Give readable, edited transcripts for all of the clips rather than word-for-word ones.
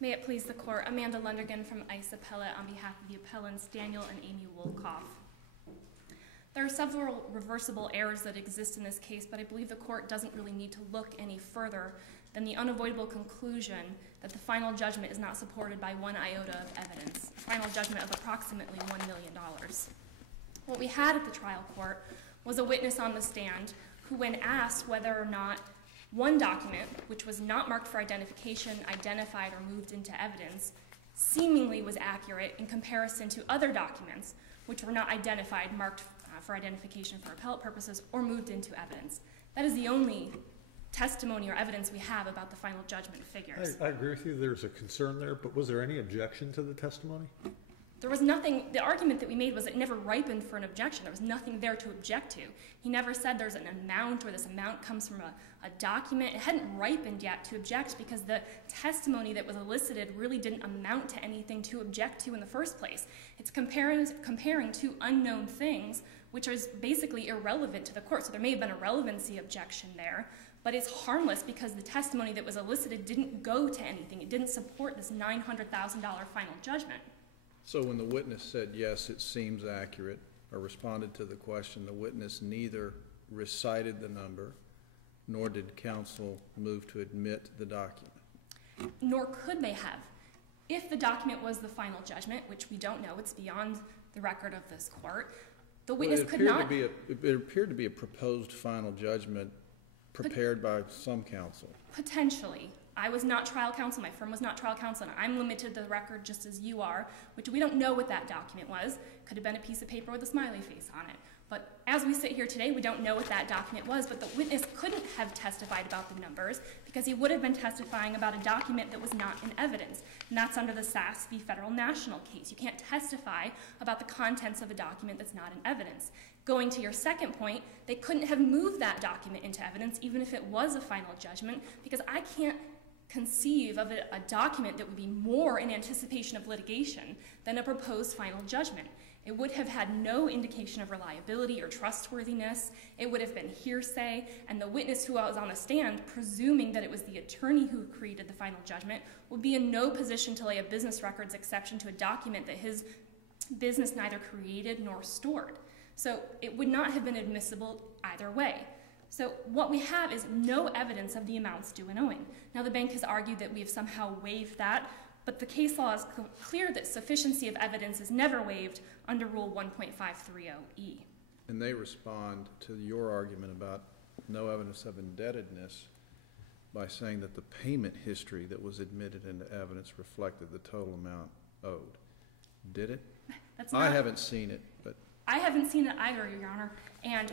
May it please the Court, Amanda Lundergan from ICE Appellate on behalf of the appellants Daniel and Amy Wolkoff. There are several reversible errors that exist in this case, but I believe the Court doesn't really need to look any further than the unavoidable conclusion that the final judgment is not supported by one iota of evidence, a final judgment of approximately $1 million. What we had at the trial court was a witness on the stand who, when asked whether or not one document, which was not marked for identification, identified, or moved into evidence, seemingly was accurate in comparison to other documents which were not identified, marked for identification for appellate purposes, or moved into evidence. That is the only testimony or evidence we have about the final judgment figures. I agree with you. There's a concern there, but was there any objection to the testimony? There was nothing. The argument that we made was it never ripened for an objection. There was nothing there to object to. He never said there's an amount or this amount comes from a document. It hadn't ripened yet to object because the testimony that was elicited really didn't amount to anything to object to in the first place. It's comparing two unknown things, which is basically irrelevant to the court. So there may have been a relevancy objection there, but it's harmless because the testimony that was elicited didn't go to anything. It didn't support this $900,000 final judgment. So when the witness said, yes, it seems accurate, or responded to the question, the witness neither recited the number, nor did counsel move to admit the document? Nor could they have. If the document was the final judgment, which we don't know, it's beyond the record of this court, the witness could not. It appeared to be a proposed final judgment prepared by some counsel. Potentially. I was not trial counsel, my firm was not trial counsel, and I'm limited to the record just as you are, which we don't know what that document was. Could have been a piece of paper with a smiley face on it. But as we sit here today, we don't know what that document was, but the witness couldn't have testified about the numbers because he would have been testifying about a document that was not in evidence. And that's under the Sass v. Federal National case. You can't testify about the contents of a document that's not in evidence. Going to your second point, they couldn't have moved that document into evidence even if it was a final judgment because I can't conceive of a document that would be more in anticipation of litigation than a proposed final judgment. It would have had no indication of reliability or trustworthiness. It would have been hearsay, and the witness who was on the stand, presuming that it was the attorney who created the final judgment, would be in no position to lay a business records exception to a document that his business neither created nor stored. So it would not have been admissible either way. So what we have is no evidence of the amounts due and owing. Now, the bank has argued that we have somehow waived that, but the case law is clear that sufficiency of evidence is never waived under Rule 1.530E. And they respond to your argument about no evidence of indebtedness by saying that the payment history that was admitted into evidence reflected the total amount owed. Did it? I haven't seen it, but I haven't seen it either, Your Honor, and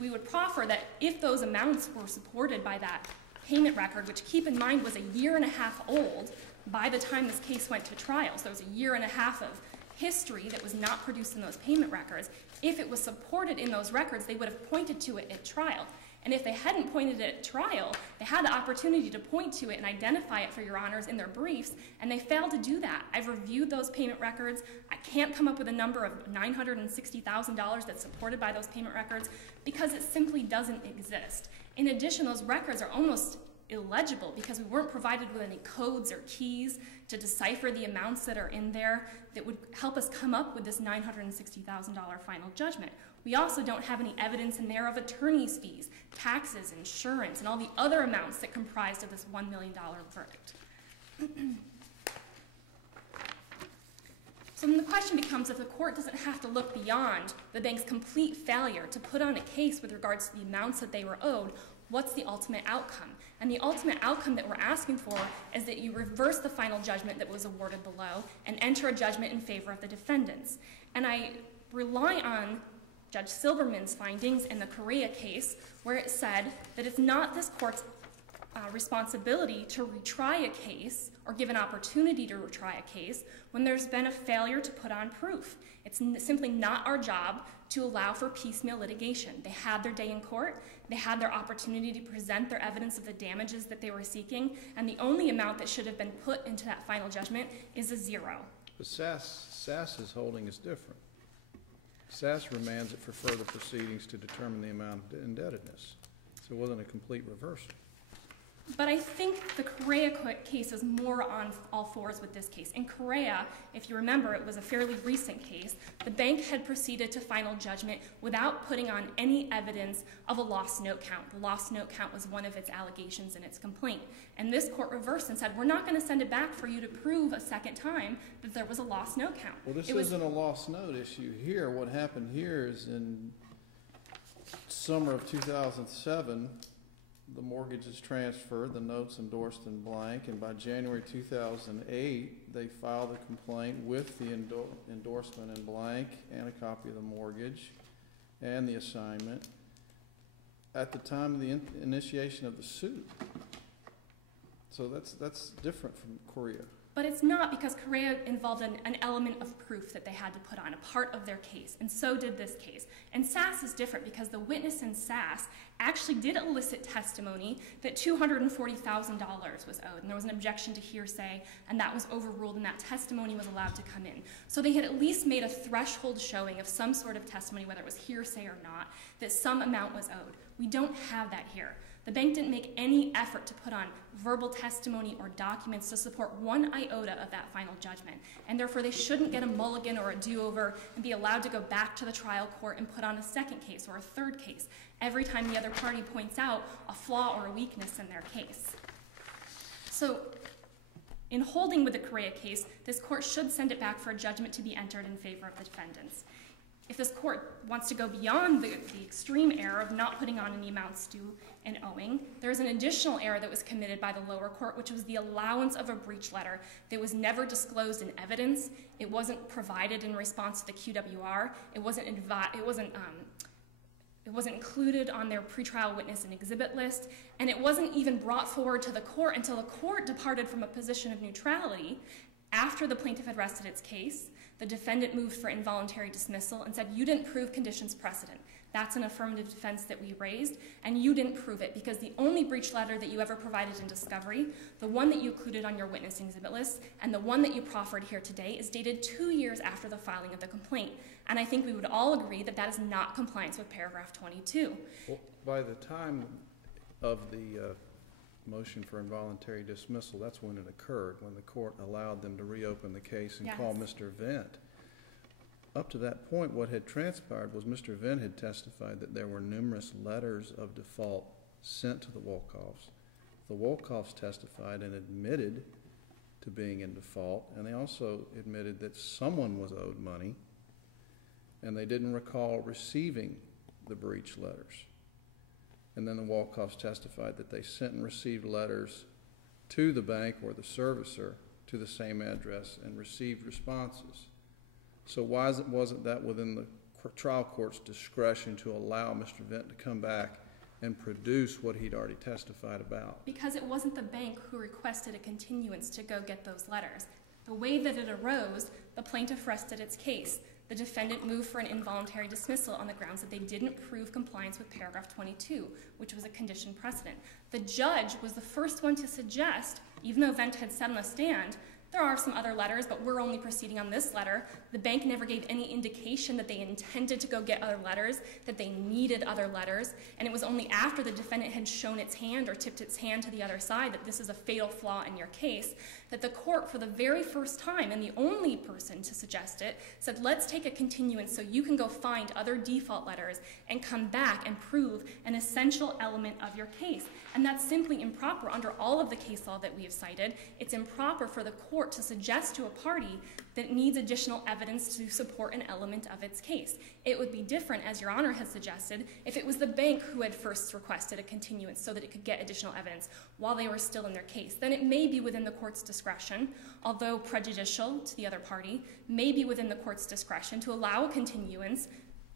we would proffer that if those amounts were supported by that payment record, which keep in mind was a year and a half old by the time this case went to trial, so there was a year and a half of history that was not produced in those payment records, if it was supported in those records, they would have pointed to it at trial. And if they hadn't pointed it at trial, they had the opportunity to point to it and identify it for Your Honors in their briefs, and they failed to do that. I've reviewed those payment records. I can't come up with a number of $960,000 that's supported by those payment records because it simply doesn't exist. In addition, those records are almost illegible because we weren't provided with any codes or keys to decipher the amounts that are in there that would help us come up with this $960,000 final judgment. We also don't have any evidence in there of attorney's fees, taxes, insurance, and all the other amounts that comprised of this $1 million verdict. So then the question becomes if the court doesn't have to look beyond the bank's complete failure to put on a case with regards to the amounts that they were owed, what's the ultimate outcome? And the ultimate outcome that we're asking for is that you reverse the final judgment that was awarded below and enter a judgment in favor of the defendants. And I rely on Judge Silberman's findings in the Correa case where it said that it's not this court's responsibility to retry a case or give an opportunity to retry a case when there's been a failure to put on proof. It's simply not our job to allow for piecemeal litigation. They had their day in court. They had their opportunity to present their evidence of the damages that they were seeking, and the only amount that should have been put into that final judgment is a zero. But Sass's holding is different. Sass remands it for further proceedings to determine the amount of indebtedness. So it wasn't a complete reversal. But I think the Correa case is more on all fours with this case. In Correa, if you remember, it was a fairly recent case. The bank had proceeded to final judgment without putting on any evidence of a lost note count. The lost note count was one of its allegations in its complaint. And this court reversed and said, we're not going to send it back for you to prove a second time that there was a lost note count. Well, this isn't a lost note issue here. What happened here is in summer of 2007, the mortgage is transferred, the note's endorsed in blank, and by January 2008, they filed a complaint with the endorsement in blank and a copy of the mortgage and the assignment at the time of the initiation of the suit. So that's different from Correa. But it's not, because Correa involved an element of proof that they had to put on, a part of their case, and so did this case. And Sass is different because the witness in Sass actually did elicit testimony that $240,000 was owed, and there was an objection to hearsay, and that was overruled, and that testimony was allowed to come in. So they had at least made a threshold showing of some sort of testimony, whether it was hearsay or not, that some amount was owed. We don't have that here. The bank didn't make any effort to put on verbal testimony or documents to support one iota of that final judgment, and therefore they shouldn't get a mulligan or a do-over and be allowed to go back to the trial court and put on a second case or a third case every time the other party points out a flaw or a weakness in their case. So in holding with the Correa case, this court should send it back for a judgment to be entered in favor of the defendants. If this court wants to go beyond the extreme error of not putting on any amounts due and owing, there is an additional error that was committed by the lower court, which was the allowance of a breach letter that was never disclosed in evidence. It wasn't provided in response to the QWR. It wasn't included on their pretrial witness and exhibit list, and it wasn't even brought forward to the court until the court departed from a position of neutrality after the plaintiff had rested its case. The defendant moved for involuntary dismissal and said, you didn't prove conditions precedent. That's an affirmative defense that we raised, and you didn't prove it because the only breach letter that you ever provided in discovery, the one that you included on your witness exhibit list, and the one that you proffered here today is dated 2 years after the filing of the complaint. And I think we would all agree that that is not compliance with paragraph 22. Well, by the time of the motion for involuntary dismissal, that's when it occurred, when the court allowed them to reopen the case and call Mr. Vent. Up to that point, what had transpired was Mr. Vent had testified that there were numerous letters of default sent to the Wolkoffs. The Wolkoffs testified and admitted to being in default, and they also admitted that someone was owed money, and they didn't recall receiving the breach letters. And then the Wolkoffs testified that they sent and received letters to the bank or the servicer to the same address and received responses. So why wasn't that within the trial court's discretion to allow Mr. Vent to come back and produce what he'd already testified about? Because it wasn't the bank who requested a continuance to go get those letters. The way that it arose, the plaintiff rested its case. The defendant moved for an involuntary dismissal on the grounds that they didn't prove compliance with paragraph 22, which was a condition precedent. The judge was the first one to suggest, even though Vent had said on the stand, there are some other letters, but we're only proceeding on this letter. The bank never gave any indication that they intended to go get other letters, that they needed other letters, and it was only after the defendant had shown its hand or tipped its hand to the other side that this is a fatal flaw in your case, that the court, for the very first time, and the only person to suggest it, said, let's take a continuance so you can go find other default letters and come back and prove an essential element of your case. And that's simply improper under all of the case law that we have cited. It's improper for the court to suggest to a party that it needs additional evidence to support an element of its case. It would be different, as Your Honor has suggested, if it was the bank who had first requested a continuance so that it could get additional evidence while they were still in their case. Then it may be within the court's discretion, although prejudicial to the other party, may be within the court's discretion to allow a continuance,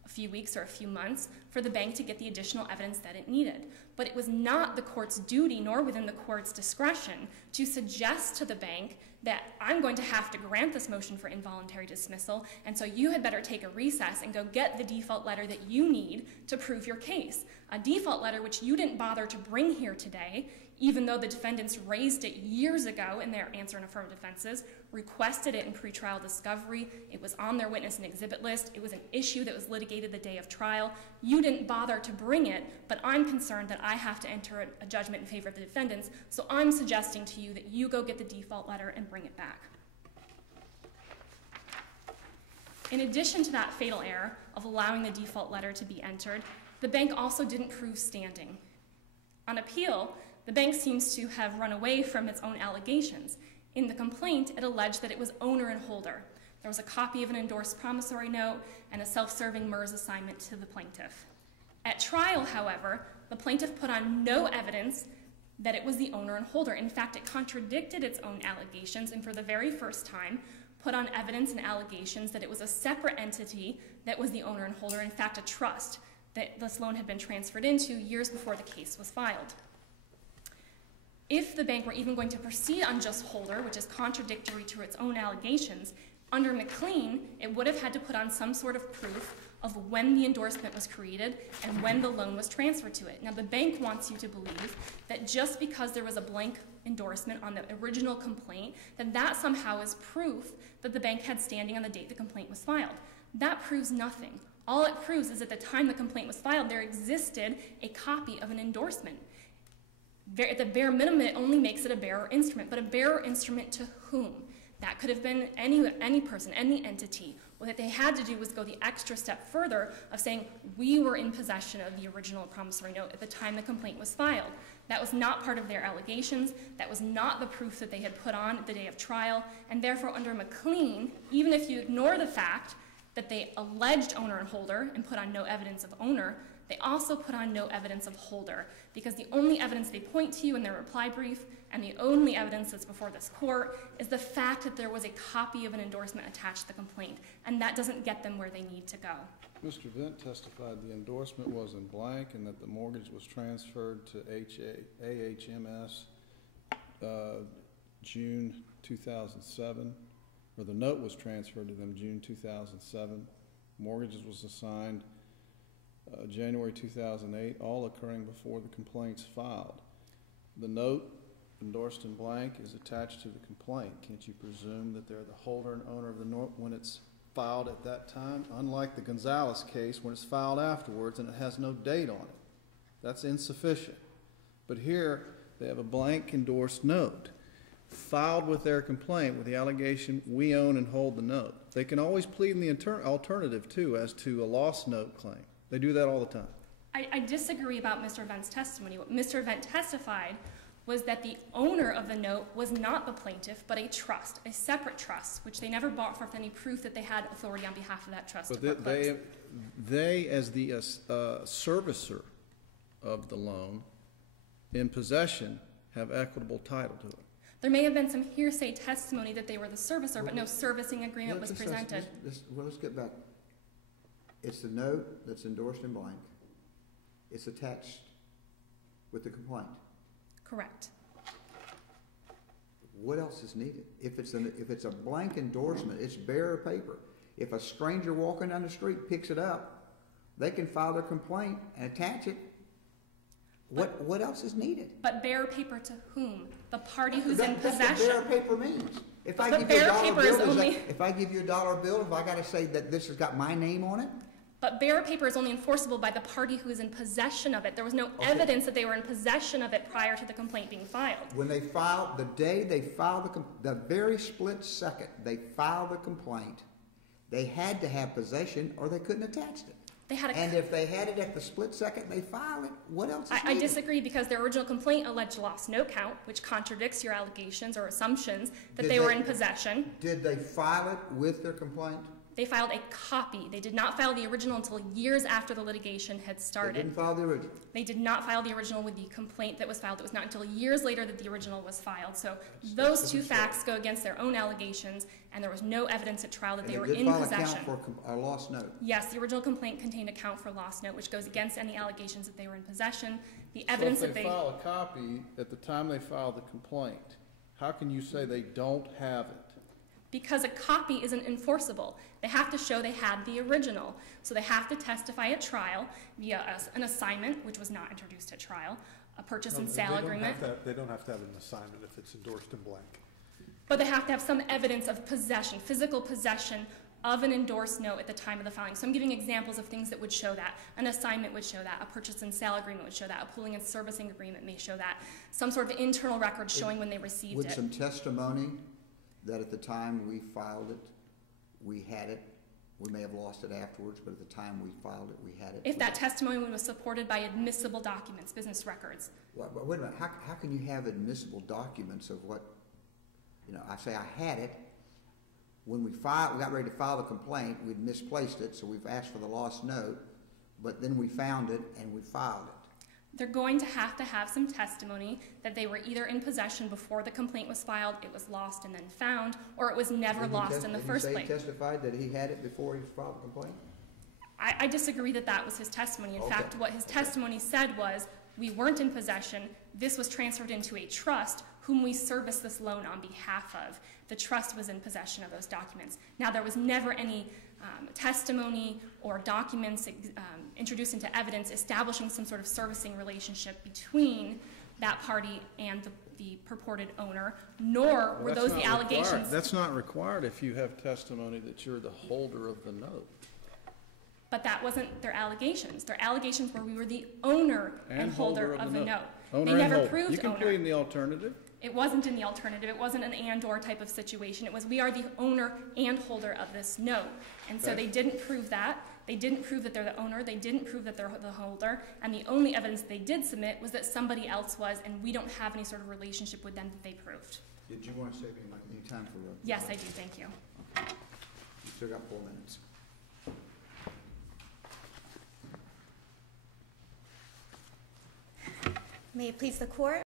a few weeks or a few months, for the bank to get the additional evidence that it needed. But it was not the court's duty, nor within the court's discretion, to suggest to the bank that I'm going to have to grant this motion for involuntary dismissal, and so you had better take a recess and go get the default letter that you need to prove your case. A default letter which you didn't bother to bring here today, even though the defendants raised it years ago in their answer and affirmative defenses, requested it in pretrial discovery. It was on their witness and exhibit list. It was an issue that was litigated the day of trial. You didn't bother to bring it, but I'm concerned that I have to enter a judgment in favor of the defendants, so I'm suggesting to you that you go get the default letter and bring it back. In addition to that fatal error of allowing the default letter to be entered, the bank also didn't prove standing. On appeal, the bank seems to have run away from its own allegations. In the complaint, it alleged that it was owner and holder. There was a copy of an endorsed promissory note and a self-serving MERS assignment to the plaintiff. At trial, however, the plaintiff put on no evidence that it was the owner and holder. In fact, it contradicted its own allegations, and for the very first time, put on evidence and allegations that it was a separate entity that was the owner and holder, in fact, a trust that this loan had been transferred into years before the case was filed. If the bank were even going to proceed on just holder, which is contradictory to its own allegations, under McLean, it would have had to put on some sort of proof of when the endorsement was created and when the loan was transferred to it. Now, the bank wants you to believe that just because there was a blank endorsement on the original complaint, that somehow is proof that the bank had standing on the date the complaint was filed. That proves nothing. All it proves is at the time the complaint was filed, there existed a copy of an endorsement. At the bare minimum, it only makes it a bearer instrument, but a bearer instrument to whom? That could have been any person, any entity. What they had to do was go the extra step further of saying, we were in possession of the original promissory note at the time the complaint was filed. That was not part of their allegations. That was not the proof that they had put on the day of trial. And therefore, under McLean, even if you ignore the fact that they alleged owner and holder and put on no evidence of owner, they also put on no evidence of holder, because the only evidence they point to you in their reply brief and the only evidence that's before this court is the fact that there was a copy of an endorsement attached to the complaint, and that doesn't get them where they need to go. Mr. Vint testified the endorsement was in blank and that the mortgage was transferred to AHMS June 2007, or the note was transferred to them June 2007. Mortgages was assigned January 2008, all occurring before the complaints filed. The note, endorsed in blank, is attached to the complaint. Can't you presume that they're the holder and owner of the note when it's filed at that time? Unlike the Gonzalez case, when it's filed afterwards and it has no date on it. That's insufficient. But here, they have a blank endorsed note filed with their complaint with the allegation, we own and hold the note. They can always plead in the alternative, too, as to a lost note claim. They do that all the time. I disagree about Mr. Vent's testimony. What Mr. Vent testified was that the owner of the note was not the plaintiff, but a trust, a separate trust, which they never brought forth any proof that they had authority on behalf of that trust to foreclose. They, as the servicer of the loan, in possession, have equitable title to it. There may have been some hearsay testimony that they were the servicer, but no servicing agreement was presented. Let's get back. It's the note that's endorsed in blank. It's attached with the complaint. Correct. What else is needed? If it's a blank endorsement, it's bare paper. If a stranger walking down the street picks it up, they can file their complaint and attach it. What else is needed? But bare paper to whom? The party who's in possession. That's what bare paper means. If I give you a dollar bill, have I got to say that this has got my name on it? But bare paper is only enforceable by the party who is in possession of it. There was no evidence that they were in possession of it prior to the complaint being filed. When they filed, the day they filed the very split second they filed the complaint, they had to have possession or they couldn't attach it. And if they had it at the split second they filed it, what else is needed? I disagree, because their original complaint alleged lost note count, which contradicts your allegations or assumptions that they were in possession. Did they file it with their complaint? They filed a copy. They did not file the original until years after the litigation had started. They didn't file the original? They did not file the original with the complaint that was filed. It was not until years later that the original was filed. So those two facts go against their own allegations, and there was no evidence at trial that they were in possession. They did file a count for a lost note? Yes, the original complaint contained a count for lost note, which goes against any allegations that they were in possession. The evidence that they file a copy at the time they filed the complaint, how can you say they don't have it? Because a copy isn't enforceable. They have to show they had the original. So they have to testify at trial via an assignment, which was not introduced at trial, a purchase and They sale don't agreement. They don't have to have an assignment if it's endorsed in blank. But they have to have some evidence of possession, physical possession of an endorsed note at the time of the filing. So I'm giving examples of things that would show that. An assignment would show that. A purchase and sale agreement would show that. A pooling and servicing agreement may show that. Some sort of internal record showing when they received With it. some testimony that at the time we filed it, we had it. We may have lost it afterwards, but at the time we filed it, we had it. If that testimony was supported by admissible documents, business records. Wait a minute, how can you have admissible documents of what, I say I had it. When we got ready to file the complaint, we'd misplaced it, so we've asked for the lost note, but then we found it and we filed it. They're going to have some testimony that they were either in possession before the complaint was filed, it was lost and then found, or it was never lost in the first place. Did he testified that he had it before he filed the complaint? I disagree that that was his testimony. In Okay. fact, what his testimony said was, we weren't in possession, this was transferred into a trust whom we serviced this loan on behalf of. The trust was in possession of those documents. Now, there was never any testimony or documents introduced into evidence establishing some sort of servicing relationship between that party and the purported owner, nor were those the allegations. That's not required if you have testimony that you're the holder of the note. But that wasn't their allegations. Their allegations were we were the owner and holder of the note. They never proved You can owner. plead in the alternative. It wasn't in the alternative. It wasn't an and/or type of situation. It was we are the owner and holder of this note. And so Okay. they didn't prove that. They didn't prove that they're the owner. They didn't prove that they're the holder. And the only evidence they did submit was that somebody else was, and we don't have any sort of relationship with them that they proved. Did you want to save any time for? Yes, I do. Thank you. You still got 4 minutes. May it please the court,